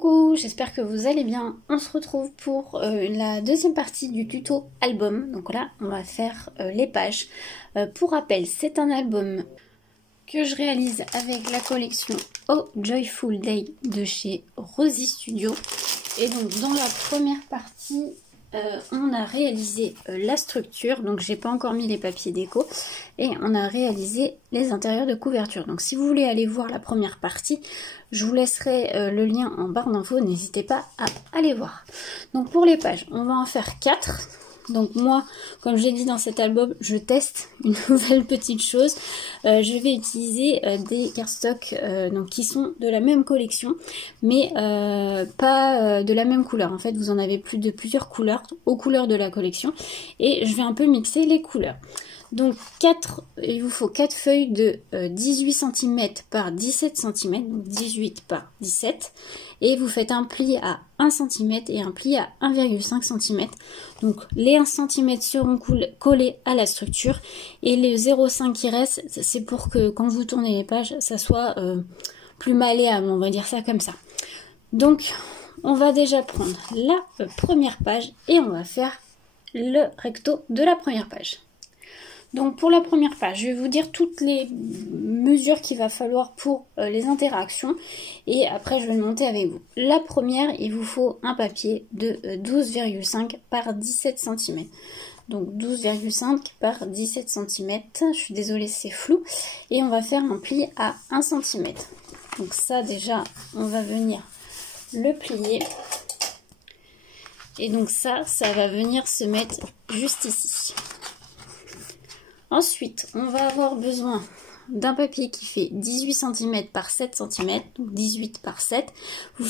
Coucou, j'espère que vous allez bien. On se retrouve pour la deuxième partie du tuto album. Donc là, on va faire les pages. Pour rappel, c'est un album que je réalise avec la collection Oh Joyful Day de chez Rosy Studio. Et donc dans la première partie, on a réalisé la structure. Donc j'ai pas encore mis les papiers déco. Et on a réalisé les intérieurs de couverture. Donc si vous voulez aller voir la première partie, je vous laisserai le lien en barre d'infos, n'hésitez pas à aller voir. Donc pour les pages, on va en faire 4. Donc moi, comme je l'ai dit dans cet album, je teste une nouvelle petite chose. Je vais utiliser des cardstocks donc qui sont de la même collection, mais pas de la même couleur. En fait, vous en avez plusieurs couleurs, aux couleurs de la collection. Et je vais un peu mixer les couleurs. Donc il vous faut 4 feuilles de 18 cm par 17 cm, donc 18 par 17, et vous faites un pli à 1 cm et un pli à 1,5 cm. Donc les 1 cm seront collés à la structure et les 0,5 qui restent, c'est pour que quand vous tournez les pages, ça soit plus malléable, on va dire ça comme ça. Donc on va déjà prendre la première page et on va faire le recto de la première page. Donc pour la première page, je vais vous dire toutes les mesures qu'il va falloir pour les interactions et après je vais le monter avec vous. La première, il vous faut un papier de 12,5 par 17 cm. Donc 12,5 par 17 cm, je suis désolée c'est flou. Et on va faire un pli à 1 cm. Donc ça déjà, on va venir le plier. Et donc ça va venir se mettre juste ici. Ensuite, on va avoir besoin d'un papier qui fait 18 cm par 7 cm, donc 18 par 7. Vous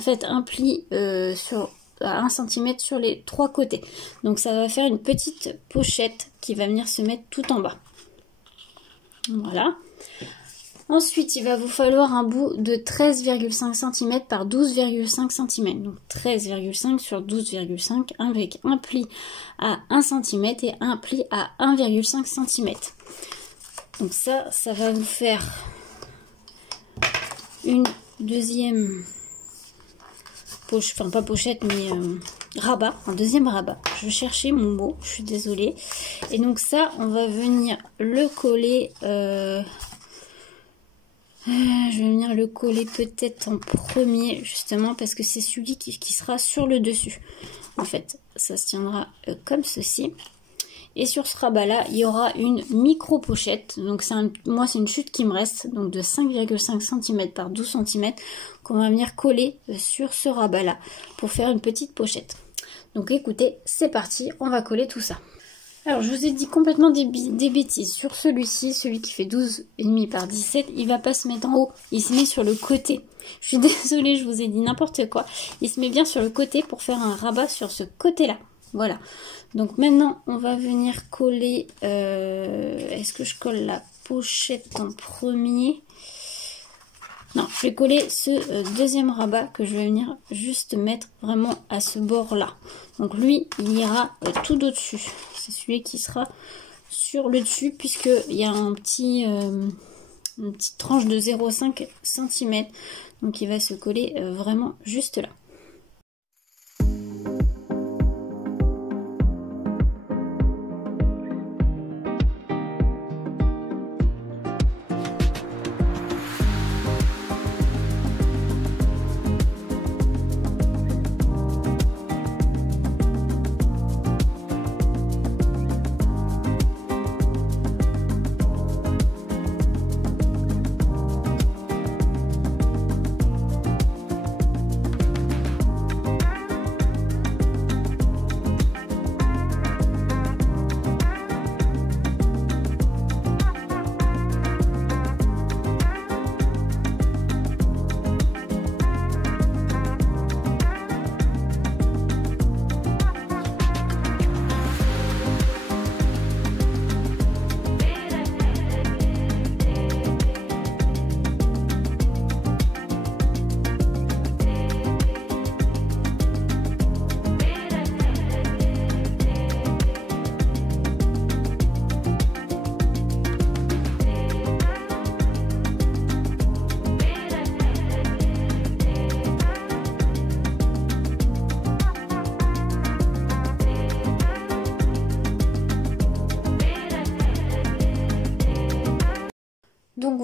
faites un pli à 1 cm sur les 3 côtés. Donc ça va faire une petite pochette qui va venir se mettre tout en bas. Voilà. Ensuite, il va vous falloir un bout de 13,5 cm par 12,5 cm. Donc 13,5 sur 12,5 avec un pli à 1 cm et un pli à 1,5 cm. Donc ça va vous faire une deuxième pochette, enfin pas pochette mais rabat, un deuxième rabat. Je cherchais mon mot, je suis désolée. Et donc ça, on va venir le coller... je vais venir le coller peut-être en premier justement parce que c'est celui qui sera sur le dessus. En fait, ça se tiendra comme ceci. Et sur ce rabat là, il y aura une micro pochette. Donc moi c'est une chute qui me reste, donc de 5,5 cm par 12 cm qu'on va venir coller sur ce rabat là pour faire une petite pochette. Donc écoutez, c'est parti, on va coller tout ça. Alors, je vous ai dit complètement des bêtises. Sur celui-ci, celui qui fait 12,5 par 17, il va pas se mettre en haut. Il se met sur le côté. Je suis désolée, je vous ai dit n'importe quoi. Il se met bien sur le côté pour faire un rabat sur ce côté-là. Voilà. Donc maintenant, on va venir coller... Est-ce que je colle la pochette en premier ? Non, je vais coller ce deuxième rabat que je vais venir juste mettre vraiment à ce bord-là. Donc lui, il ira tout au-dessus. C'est celui qui sera sur le dessus puisqu'il y a une petite tranche de 0,5 cm. Donc il va se coller vraiment juste là.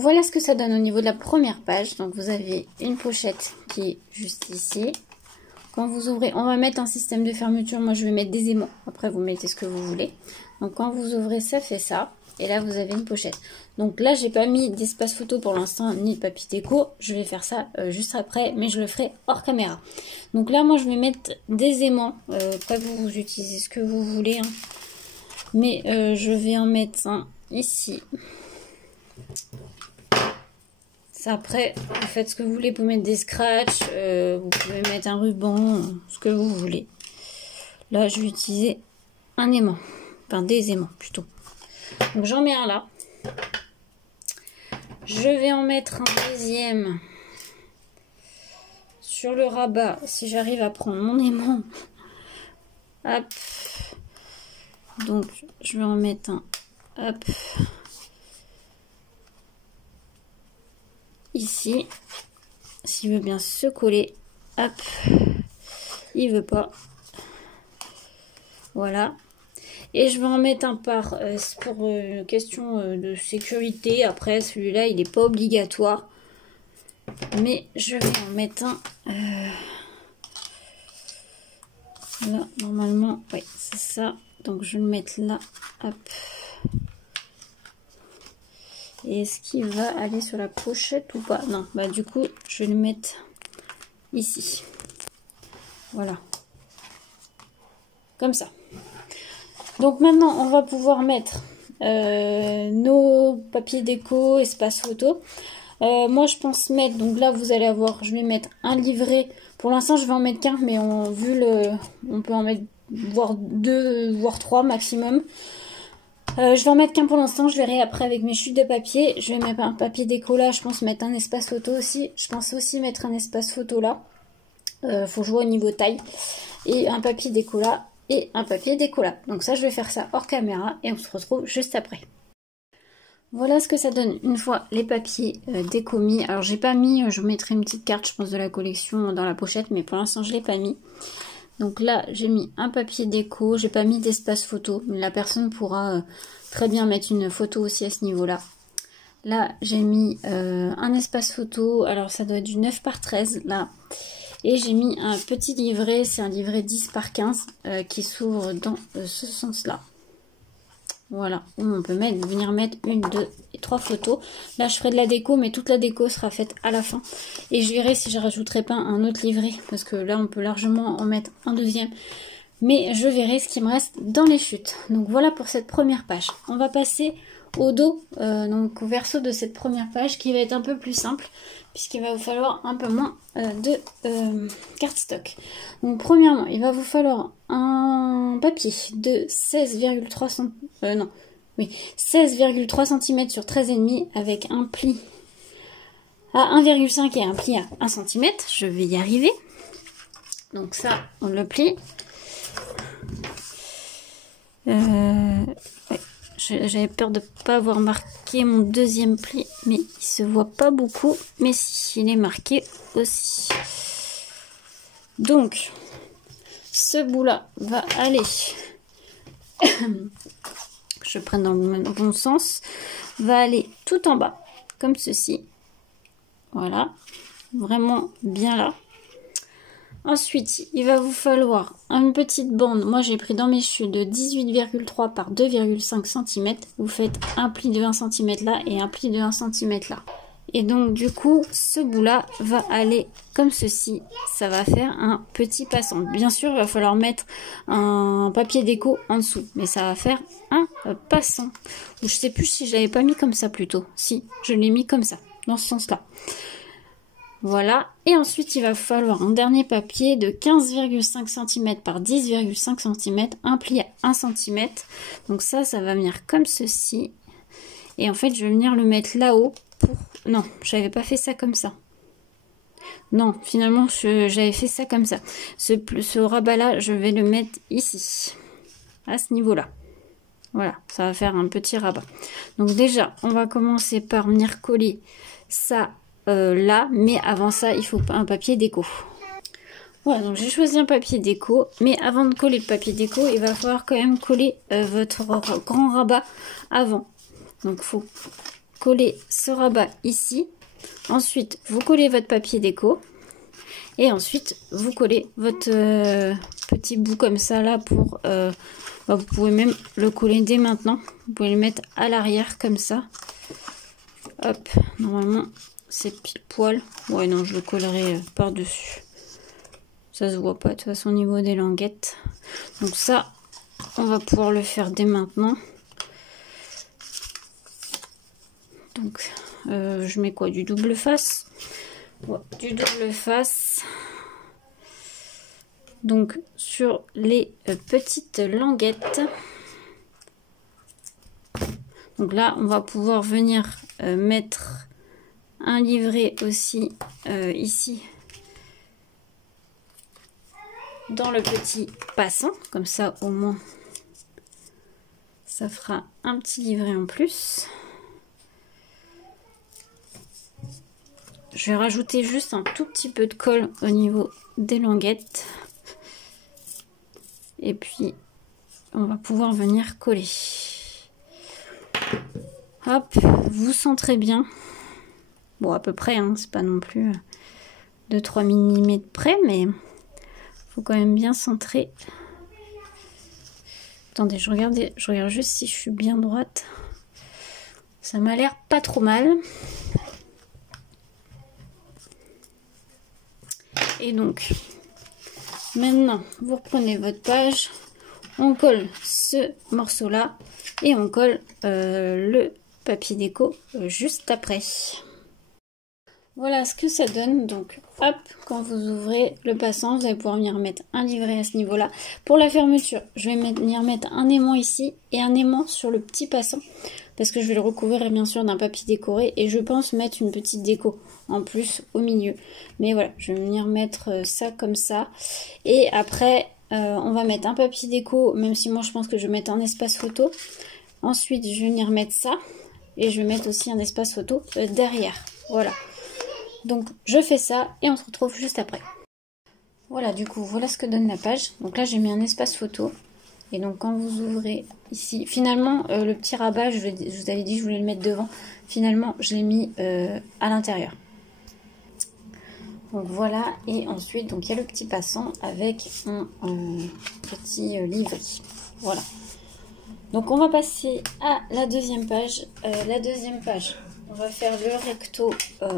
voilà ce que ça donne au niveau de la première page. Donc vous avez une pochette qui est juste ici. Quand vous ouvrez, on va mettre un système de fermeture. Moi je vais mettre des aimants. Après vous mettez ce que vous voulez. Donc quand vous ouvrez, ça fait ça. Et là vous avez une pochette. Donc là j'ai pas mis d'espace photo pour l'instant ni de papier déco. Je vais faire ça juste après, mais je le ferai hors caméra. Donc là moi je vais mettre des aimants. Après vous utilisez ce que vous voulez. Hein. Mais je vais en mettre un ici. Ça, après, vous faites ce que vous voulez. Vous pouvez mettre des scratchs, vous pouvez mettre un ruban, ce que vous voulez. Là, je vais utiliser un aimant. Enfin, des aimants, plutôt. Donc, j'en mets un là. Je vais en mettre un deuxième sur le rabat, si j'arrive à prendre mon aimant. Hop. Donc, je vais en mettre un. Hop. Ici, s'il veut bien se coller, hop, il veut pas, voilà, et je vais en mettre un par, pour une question de sécurité. Après celui-là il n'est pas obligatoire, mais je vais en mettre un, là normalement, oui c'est ça, donc je vais le mettre là, hop. Et est-ce qu'il va aller sur la pochette ou pas? Non, bah du coup, je vais le mettre ici. Voilà. Comme ça. Donc maintenant, on va pouvoir mettre nos papiers déco, espace photo. Moi, je pense mettre, donc là, vous allez avoir, je vais mettre un livret. Pour l'instant, je vais en mettre qu'un, mais on peut en mettre voire 2, voire 3 maximum. Je vais en mettre qu'un pour l'instant, je verrai après avec mes chutes de papier. Je vais mettre un papier déco là, je pense mettre un espace photo aussi. Je pense aussi mettre un espace photo là. Faut jouer au niveau taille. Et un papier déco là et un papier déco là. Donc ça, je vais faire ça hors caméra et on se retrouve juste après. Voilà ce que ça donne une fois les papiers déco mis. Alors j'ai pas mis, je vous mettrai une petite carte je pense de la collection dans la pochette, mais pour l'instant je l'ai pas mis. Donc là, j'ai mis un papier déco, j'ai pas mis d'espace photo, mais la personne pourra très bien mettre une photo aussi à ce niveau-là. Là, j'ai mis un espace photo, alors ça doit être du 9 par 13 là. Et j'ai mis un petit livret, c'est un livret 10 par 15 qui s'ouvre dans ce sens-là. Voilà, où on peut venir mettre 1, 2 et 3 photos. Là, je ferai de la déco, mais toute la déco sera faite à la fin. Et je verrai si je rajouterai pas un autre livret, parce que là, on peut largement en mettre un deuxième. Mais je verrai ce qui me reste dans les chutes. Donc voilà pour cette première page. On va passer au dos, donc au verso de cette première page, qui va être un peu plus simple, puisqu'il va vous falloir un peu moins de cardstock. Donc premièrement, il va vous falloir un papier de 16,3 cm sur 13,5 avec un pli à 1,5 et un pli à 1 cm. Je vais y arriver. Donc ça, on le plie. Ouais. J'avais peur de ne pas avoir marqué mon deuxième pli, mais il se voit pas beaucoup, mais si, il est marqué aussi. Donc, ce bout-là va aller, je prenne dans le bon sens, va aller tout en bas, comme ceci. Voilà, vraiment bien là. Ensuite, il va vous falloir une petite bande. Moi, j'ai pris dans mes chutes de 18,3 par 2,5 cm. Vous faites un pli de 1 cm là et un pli de 1 cm là. Et donc, du coup, ce bout-là va aller comme ceci. Ça va faire un petit passant. Bien sûr, il va falloir mettre un papier déco en dessous. Mais ça va faire un passant. Je sais plus si je l'avais pas mis comme ça plutôt. Si, je l'ai mis comme ça, dans ce sens-là. Voilà, et ensuite il va falloir un dernier papier de 15,5 cm par 10,5 cm, un pli à 1 cm. Donc ça va venir comme ceci. Et en fait, je vais venir le mettre là-haut pour... Non, j'avais pas fait ça comme ça. Non, finalement, j'avais fait ça comme ça. Ce rabat-là, je vais le mettre ici, à ce niveau-là. Voilà, ça va faire un petit rabat. Donc déjà, on va commencer par venir coller ça là, mais avant ça il faut un papier déco. Voilà, donc j'ai choisi un papier déco, mais avant de coller le papier déco, il va falloir quand même coller votre grand rabat avant. Donc faut coller ce rabat ici. Ensuite, vous collez votre papier déco. Et ensuite, vous collez votre petit bout comme ça là pour... vous pouvez même le coller dès maintenant. Vous pouvez le mettre à l'arrière comme ça. Hop, normalement, c'est pile poil. Ouais, non, je le collerai par-dessus. Ça se voit pas de toute façon au niveau des languettes. Donc ça, on va pouvoir le faire dès maintenant. Donc, je mets quoi? Du double face. Ouais, du double face. Donc, sur les petites languettes. Donc là, on va pouvoir venir mettre un livret aussi ici. Dans le petit passant. Comme ça, au moins, ça fera un petit livret en plus. Je vais rajouter juste un tout petit peu de colle au niveau des languettes. Et puis, on va pouvoir venir coller. Hop, vous centrez bien. Bon, à peu près, hein, c'est pas non plus de 3 mm près, mais il faut quand même bien centrer. Attendez, je regarde juste si je suis bien droite. Ça m'a l'air pas trop mal. Et donc, maintenant, vous reprenez votre page, on colle ce morceau-là et on colle le papier déco juste après. Voilà ce que ça donne. Donc, hop, quand vous ouvrez le passant, vous allez pouvoir venir mettre un livret à ce niveau-là. Pour la fermeture, je vais venir mettre un aimant ici et un aimant sur le petit passant. Parce que je vais le recouvrir bien sûr d'un papier décoré. Et je pense mettre une petite déco en plus au milieu. Mais voilà, je vais venir mettre ça comme ça. Et après, on va mettre un papier déco, même si moi je pense que je vais mettre un espace photo. Ensuite, je vais venir mettre ça. Et je vais mettre aussi un espace photo derrière. Voilà. Donc je fais ça et on se retrouve juste après. Voilà, du coup, voilà ce que donne la page. Donc là, j'ai mis un espace photo. Et donc quand vous ouvrez ici, finalement, le petit rabat, je vous avais dit que je voulais le mettre devant. Finalement, je l'ai mis à l'intérieur. Donc voilà, et ensuite, donc il y a le petit passant avec un petit livret. Voilà. Donc on va passer à la deuxième page. On va faire le recto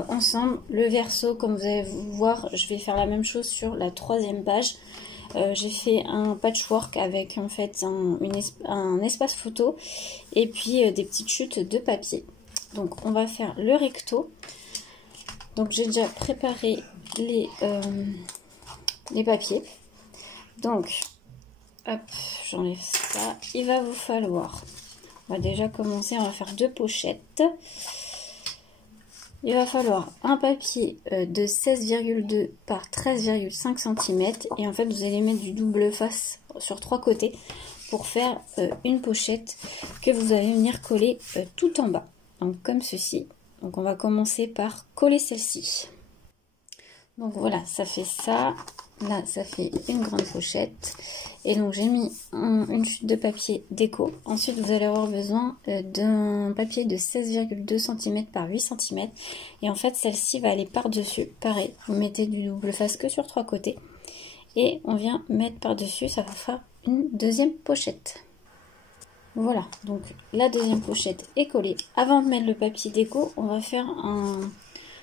ensemble. Le verso, comme vous allez voir, je vais faire la même chose sur la troisième page. J'ai fait un patchwork avec en fait un espace photo et puis des petites chutes de papier. Donc on va faire le recto. Donc j'ai déjà préparé les papiers. Donc hop, j'enlève ça. Il va vous falloir, on va déjà commencer, on va faire 2 pochettes. Il va falloir un papier de 16,2 par 13,5 cm et en fait vous allez mettre du double face sur 3 côtés pour faire une pochette que vous allez venir coller tout en bas. Donc comme ceci. Donc on va commencer par coller celle-ci. Donc voilà, ça fait ça. Là, ça fait une grande pochette. Et donc, j'ai mis une chute de papier déco. Ensuite, vous allez avoir besoin d'un papier de 16,2 cm par 8 cm. Et en fait, celle-ci va aller par-dessus. Pareil, vous mettez du double face que sur 3 côtés. Et on vient mettre par-dessus, ça va faire une deuxième pochette. Voilà, donc la deuxième pochette est collée. Avant de mettre le papier déco, on va faire un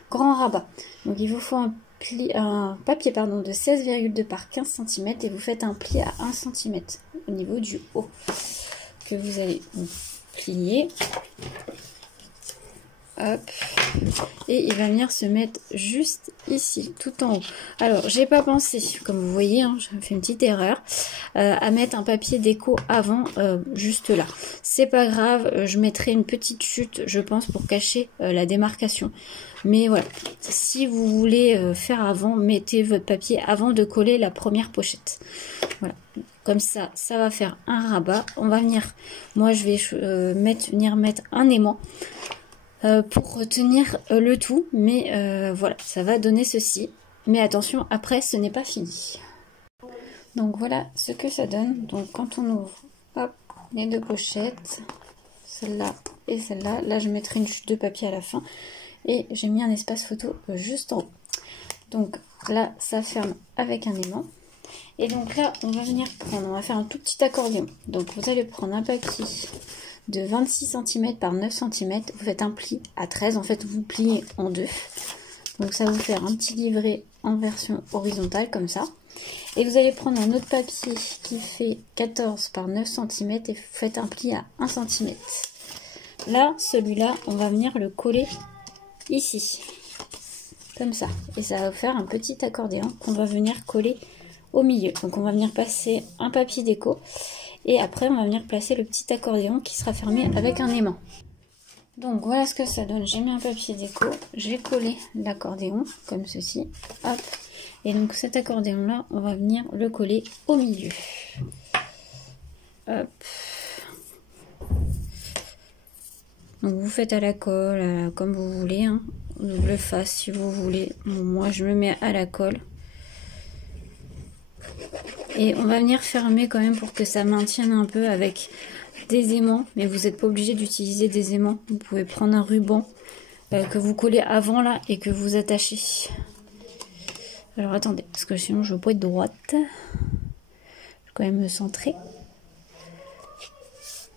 grand rabat. Donc, il vous faut un papier de 16,2 par 15 cm et vous faites un pli à 1 cm au niveau du haut que vous allez plier. Hop. Et il va venir se mettre juste ici, tout en haut. Alors, j'ai pas pensé, comme vous voyez, hein, j'ai fait une petite erreur, à mettre un papier déco avant, juste là. C'est pas grave, je mettrai une petite chute, je pense, pour cacher la démarcation. Mais voilà, si vous voulez faire avant, mettez votre papier avant de coller la première pochette. Voilà, comme ça, ça va faire un rabat. On va venir, moi je vais venir mettre un aimant. Pour retenir le tout, mais voilà, ça va donner ceci. Mais attention, après, ce n'est pas fini. Donc voilà ce que ça donne. Donc quand on ouvre, hop, les 2 pochettes, celle-là et celle-là. Là, je mettrai une chute de papier à la fin. Et j'ai mis un espace photo juste en haut. Donc là, ça ferme avec un aimant. Et donc là, on va venir prendre, on va faire un tout petit accordéon. Donc vous allez prendre un papier de 26 cm par 9 cm. Vous faites un pli à 13. En fait, vous pliez en deux. Donc ça va vous faire un petit livret en version horizontale comme ça. Et vous allez prendre un autre papier qui fait 14 par 9 cm et vous faites un pli à 1 cm. Là, celui-là, on va venir le coller ici. Comme ça. Et ça va vous faire un petit accordéon qu'on va venir coller au milieu. Donc on va venir passer un papier déco. Et après, on va venir placer le petit accordéon qui sera fermé avec un aimant. Donc voilà ce que ça donne. J'ai mis un papier déco, j'ai collé l'accordéon comme ceci. Hop. Et donc cet accordéon là, on va venir le coller au milieu. Hop. Donc vous faites à la colle, comme vous voulez, hein. Double face si vous voulez. Bon, moi je me mets à la colle. Et on va venir fermer quand même pour que ça maintienne un peu avec des aimants, mais vous n'êtes pas obligé d'utiliser des aimants. Vous pouvez prendre un ruban que vous collez avant là et que vous attachez. Alors attendez, parce que sinon je ne veux pas être droite. Je vais quand même me centrer.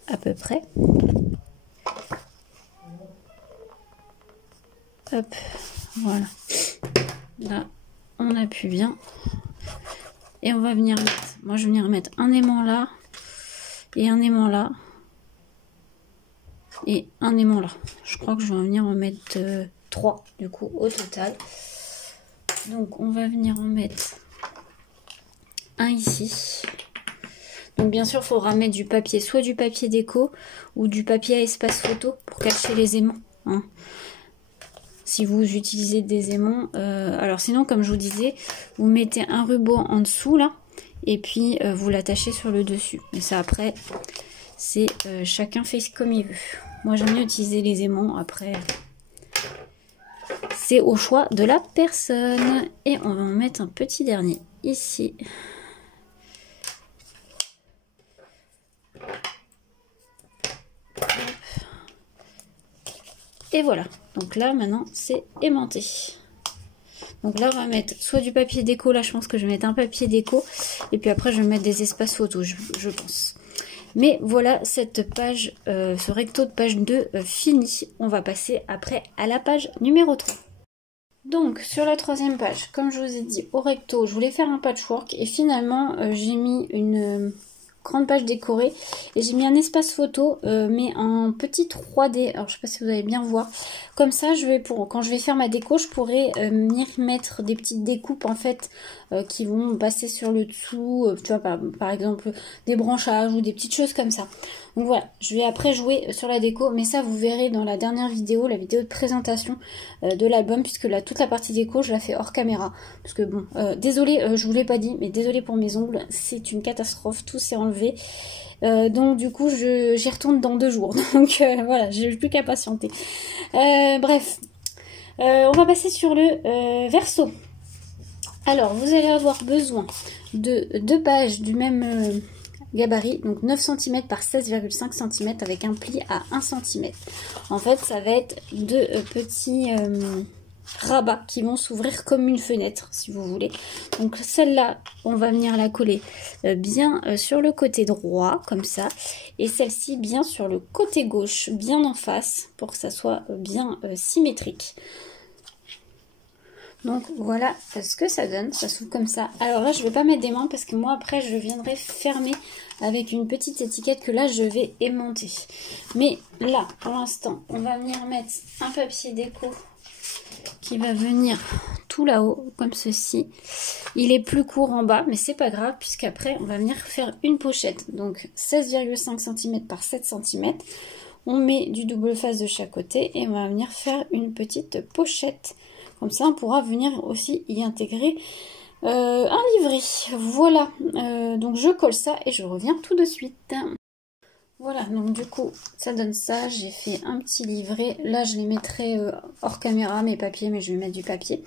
À peu près. Hop, voilà. Là, on appuie bien. Et on va venir mettre, moi je vais venir mettre un aimant là. Et un aimant là. Et un aimant là. Je crois que je vais venir en mettre 3 du coup au total. Donc on va venir en mettre un ici. Donc bien sûr il faudra mettre du papier, soit du papier déco ou du papier à espace photo pour cacher les aimants. Hein. Si vous utilisez des aimants, alors sinon comme je vous disais, vous mettez un ruban en dessous là. Et puis vous l'attachez sur le dessus. Mais ça après, c'est chacun fait comme il veut. Moi j'aime bien utiliser les aimants. Après, c'est au choix de la personne. Et on va en mettre un petit dernier ici. Et voilà. Donc là maintenant c'est aimanté. Donc là, on va mettre soit du papier déco. Là, je pense que je vais mettre un papier déco. Et puis après, je vais mettre des espaces photos, je pense. Mais voilà, cette page, ce recto de page 2 fini. On va passer après à la page numéro 3. Donc, sur la troisième page, comme je vous ai dit, au recto, je voulais faire un patchwork. Et finalement, j'ai mis une grande page décorée. Et j'ai mis un espace photo, mais un petit 3D. Alors, je sais pas si vous allez bien voir. Comme ça, quand je vais faire ma déco, je pourrais venir mettre des petites découpes en fait qui vont passer sur le dessous, tu vois, par exemple des branchages ou des petites choses comme ça. Donc voilà, je vais après jouer sur la déco, mais ça vous verrez dans la dernière vidéo, la vidéo de présentation de l'album, puisque là toute la partie déco je la fais hors caméra. Parce que bon, désolée, je vous l'ai pas dit, mais désolée pour mes ongles, c'est une catastrophe, tout s'est enlevé. Donc du coup j'y retourne dans 2 jours. Donc voilà, j'ai plus qu'à patienter. Bref, on va passer sur le verso. Alors vous allez avoir besoin de 2 pages du même gabarit, donc 9 cm par 16,5 cm avec un pli à 1 cm. En fait ça va être 2 petits rabats qui vont s'ouvrir comme une fenêtre si vous voulez. Donc celle-là on va venir la coller bien sur le côté droit comme ça, et celle-ci bien sur le côté gauche, bien en face pour que ça soit bien symétrique. Donc voilà ce que ça donne, ça s'ouvre comme ça. Alors là je vais pas mettre des mains parce que moi après je viendrai fermer avec une petite étiquette que là je vais aimanter. Mais là pour l'instant on va venir mettre un papier déco qui va venir tout là-haut comme ceci. Il est plus court en bas mais c'est pas grave puisqu'après on va venir faire une pochette. Donc 16,5 cm par 7 cm. On met du double face de chaque côté et on va venir faire une petite pochette. Comme ça, on pourra venir aussi y intégrer un livret. Voilà, donc je colle ça et je reviens tout de suite. Voilà, donc du coup, ça donne ça. J'ai fait un petit livret. Là, je les mettrai hors caméra, mes papiers, mais je vais mettre du papier.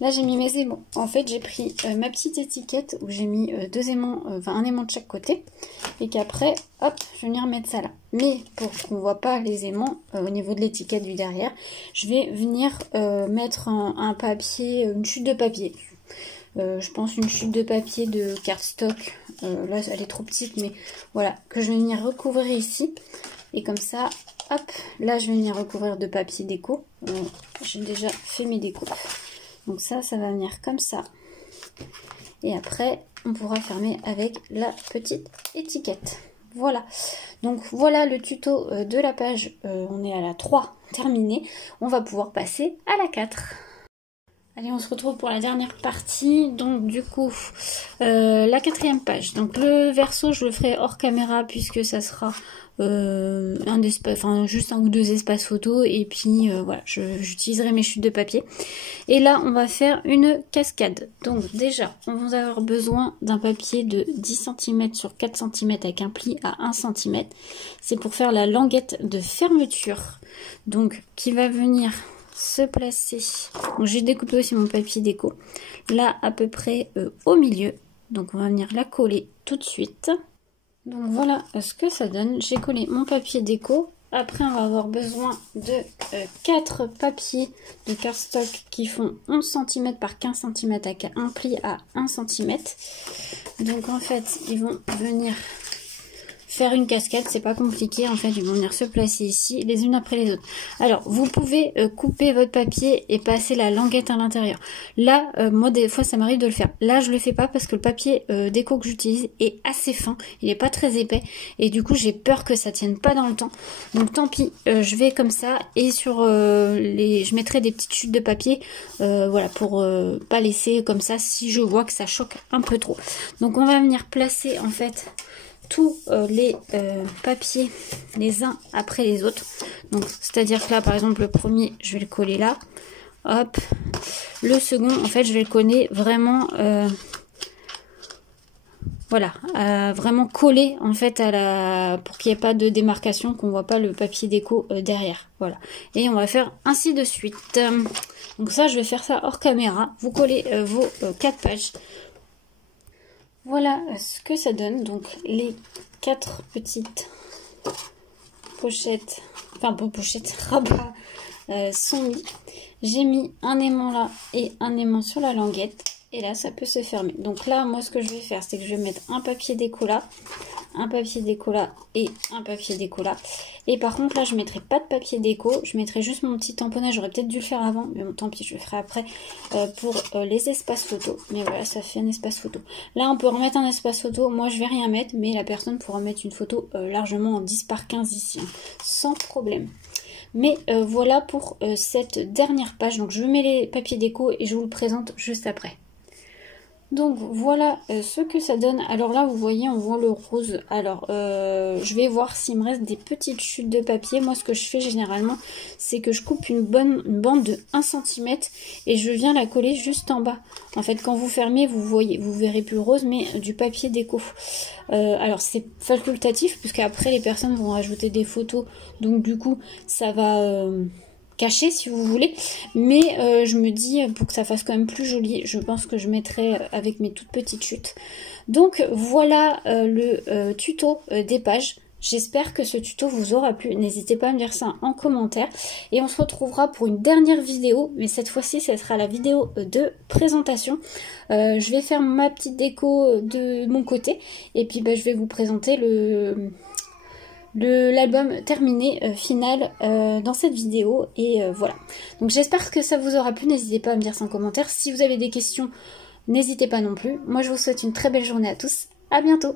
Là, j'ai mis mes aimants. En fait, j'ai pris ma petite étiquette où j'ai mis deux aimants, enfin un aimant de chaque côté. Et qu'après, hop, je vais venir mettre ça là. Mais pour qu'on ne voit pas les aimants au niveau de l'étiquette du derrière, je vais venir mettre un papier, une chute de papier. Je pense une chute de papier de cardstock. Là, elle est trop petite, mais voilà, que je vais venir recouvrir ici. Et comme ça, hop, là, je vais venir recouvrir de papier déco. J'ai déjà fait mes décos. Donc ça va venir comme ça. Et après, on pourra fermer avec la petite étiquette. Voilà. Donc voilà le tuto de la page. On est à la 3 terminée. On va pouvoir passer à la 4. Allez, on se retrouve pour la dernière partie. Donc du coup, la 4e page. Donc le verso, je le ferai hors caméra puisque ça sera juste un ou deux espaces photos. Et puis voilà, j'utiliserai mes chutes de papier. Et là, on va faire une cascade. Donc déjà, on va avoir besoin d'un papier de 10 cm sur 4 cm avec un pli à 1 cm. C'est pour faire la languette de fermeture. Donc qui va venir se placer. Donc j'ai découpé aussi mon papier déco là à peu près au milieu. Donc on va venir la coller tout de suite. Donc voilà ce que ça donne. J'ai collé mon papier déco. Après on va avoir besoin de 4 papiers de cardstock qui font 11 cm par 15 cm avec un pli à 1 cm. Donc en fait ils vont venir faire une cascade, c'est pas compliqué, en fait ils vont venir se placer ici les unes après les autres. Alors vous pouvez couper votre papier et passer la languette à l'intérieur. Là moi des fois ça m'arrive de le faire. Là je le fais pas parce que le papier déco que j'utilise est assez fin, il est pas très épais et du coup j'ai peur que ça tienne pas dans le temps. Donc tant pis, je vais comme ça et sur je mettrai des petites chutes de papier voilà pour pas laisser comme ça si je vois que ça choque un peu trop. Donc on va venir placer en fait tous les papiers les uns après les autres. Donc c'est à dire que là par exemple le premier je vais le coller là, hop, le second en fait je vais le coller vraiment voilà, vraiment collé en fait pour qu'il n'y ait pas de démarcation, qu'on voit pas le papier déco derrière. Voilà, et on va faire ainsi de suite. Donc ça je vais faire ça hors caméra. Vous collez vos 4 pages. Voilà ce que ça donne. Donc les 4 petites pochettes, enfin pas pochettes, rabats sont mis. J'ai mis un aimant là et un aimant sur la languette. Et là ça peut se fermer. Donc là moi ce que je vais faire c'est que je vais mettre un papier déco là, un papier déco là et un papier déco là. Et par contre là je mettrai pas de papier déco, je mettrai juste mon petit tamponnage. J'aurais peut-être dû le faire avant, mais bon tant pis, je le ferai après pour les espaces photos. Mais voilà, ça fait un espace photo. Là on peut remettre un espace photo, moi je vais rien mettre, mais la personne pourra mettre une photo largement en 10 par 15 ici, hein, sans problème. Mais voilà pour cette dernière page. Donc je mets les papiers déco et je vous le présente juste après. Donc voilà ce que ça donne. Alors là vous voyez on voit le rose. Alors je vais voir s'il me reste des petites chutes de papier. Moi ce que je fais généralement c'est que je coupe une bande de 1 cm et je viens la coller juste en bas. En fait quand vous fermez vous verrez plus le rose mais du papier déco. Alors c'est facultatif puisqu'après les personnes vont rajouter des photos. Donc du coup ça va... caché si vous voulez, mais je me dis pour que ça fasse quand même plus joli, je pense que je mettrai avec mes toutes petites chutes. Donc voilà le tuto des pages. J'espère que ce tuto vous aura plu, n'hésitez pas à me dire ça en commentaire et on se retrouvera pour une dernière vidéo, mais cette fois-ci ce sera la vidéo de présentation. Je vais faire ma petite déco de mon côté et puis je vais vous présenter l'album terminé final dans cette vidéo et voilà. Donc j'espère que ça vous aura plu, n'hésitez pas à me dire ça en commentaire. Si vous avez des questions, n'hésitez pas non plus. Moi je vous souhaite une très belle journée à tous, à bientôt.